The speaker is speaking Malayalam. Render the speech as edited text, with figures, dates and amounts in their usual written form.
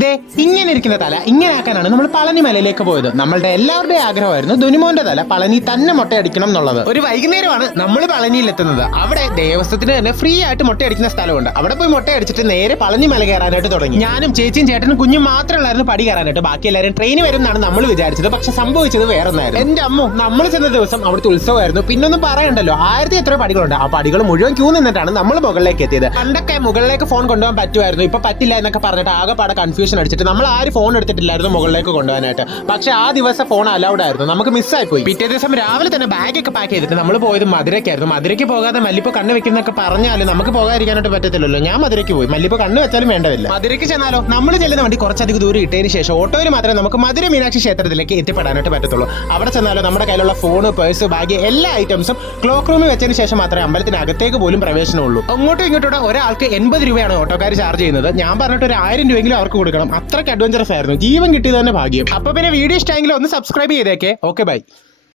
ദേ ഇങ്ങനെ ഇരിക്കുന്ന തല ഇങ്ങനെ ആക്കാനാണ് നമ്മൾ പളനി മലയിലേക്ക് പോയത്. നമ്മളുടെ എല്ലാവരുടെയും ആഗ്രഹമായിരുന്നു ധുനിമോന്റെ തല പളനി തന്നെ മുട്ടയടിക്കണം എന്നുള്ളത്. ഒരു വൈകുന്നേരമാണ് നമ്മൾ പളനിയിൽ എത്തുന്നത്. അവിടെ ദേവസ്വത്തിന് തന്നെ ഫ്രീ ആയിട്ട് മുട്ടയടിക്കുന്ന സ്ഥലമുണ്ട്. അവിടെ പോയി മുട്ടയടിച്ചിട്ട് നേരെ പളനി മല കയറാനായിട്ട് തുടങ്ങി. ഞാനും ചേച്ചിയും ചേട്ടനും കുഞ്ഞും മാത്രമല്ലായിരുന്നു പടി കയറാനായിട്ട്. ബാക്കി എല്ലാവരും ട്രെയിൻ വരുമെന്നാണ് നമ്മൾ വിചാരിച്ചത്. പക്ഷെ സംഭവിച്ചത് വേറെ ഒന്നായിരുന്നു. എന്റെ അമ്മ, നമ്മൾ ചെന്ന ദിവസം അവിടുത്തെ ഉത്സവമായിരുന്നു. പിന്നൊന്നും പറയണ്ടല്ലോ, 1000 എത്ര പടികളുണ്ട്. ആ പടികൾ മുഴുവൻ ക്യൂ നിന്നിട്ടാണ് നമ്മൾ മുകളിലേക്ക് എത്തിയത്. പണ്ടൊക്കെ മുകളിലേക്ക് ഫോൺ കൊണ്ടുപോകാൻ പറ്റുമായിരുന്നു, ഇപ്പൊ പറ്റില്ല എന്നൊക്കെ പറഞ്ഞിട്ട് ആകെപ്പാടെ കൺഫ്യൂഷൻ അടിച്ചിട്ട് നമ്മൾ ആരും ഫോൺ എടുത്തിട്ടില്ലായിരുന്നു മുകളിലേക്ക് കൊണ്ടുപോകാനായിട്ട്. പക്ഷെ ആ ദിവസം ഫോൺ അലൗഡ് ആയിരുന്നു, നമുക്ക് മിസ്സായി പോയി. പിറ്റേ ദിവസം രാവിലെ തന്നെ ബാഗൊക്കെ പാക്ക് ചെയ്തിട്ട് നമ്മൾ പോയത് മധുരയ്ക്കായിരുന്നു. മധുരയ്ക്ക് പോകാതെ മല്ലിപ്പോ കണ്ണ് വെക്കുന്നൊക്കെ പറഞ്ഞാലും നമുക്ക് പോകാതിരിക്കാനായിട്ട് പറ്റത്തില്ലല്ലോ. ഞാൻ മധുരയ്ക്ക് പോയി, മല്ലിപ്പോ കണ്ണ് വെച്ചാലും വേണ്ടതില്ല. മധുരയ്ക്ക് ചെന്നാലോ നമ്മൾ ചെല്ലുന്ന വണ്ടി കുറച്ചധികം ദൂരം ഇട്ടതിന് ശേഷം ഓട്ടോയിൽ മാത്രമേ നമുക്ക് മധുര മീനാക്ഷി ക്ഷേത്രത്തിലേക്ക് എത്തിപ്പെടാനായിട്ട് പറ്റത്തുള്ളൂ. അവിടെ ചെന്നാലോ നമ്മുടെ കയ്യിലുള്ള ഫോണ്, പേഴ്സ്, ബാഗ് എല്ലാ ഐറ്റംസും ക്ലോക്ക് റൂമിൽ വെച്ചതിന് ശേഷം മാത്രമേ അമ്പലത്തിനകത്തേക്ക് പോലും പ്രവേശനമുള്ളൂ. അങ്ങോട്ടും ഇങ്ങോട്ടും ഒരാൾക്ക് 80 രൂപയാണ് ഓട്ടോക്കാർ ചാർജ് ചെയ്യുന്നത്. ഞാൻ പറഞ്ഞിട്ട് ഒരു 1000 രൂപയെങ്കിലും അവർക്ക് കൊടുക്കണം. അത്രയ്ക്ക് അഡ്വഞ്ചറസ് ആയിരുന്നു. ജീവൻ കിട്ടിയത് തന്നെ ഭാഗ്യം. അപ്പൊ പിന്നെ വീഡിയോ ഇഷ്ടമെങ്കിൽ ഒന്ന് സബ്സ്ക്രൈബ് ചെയ്തേക്കെ. Okay, by.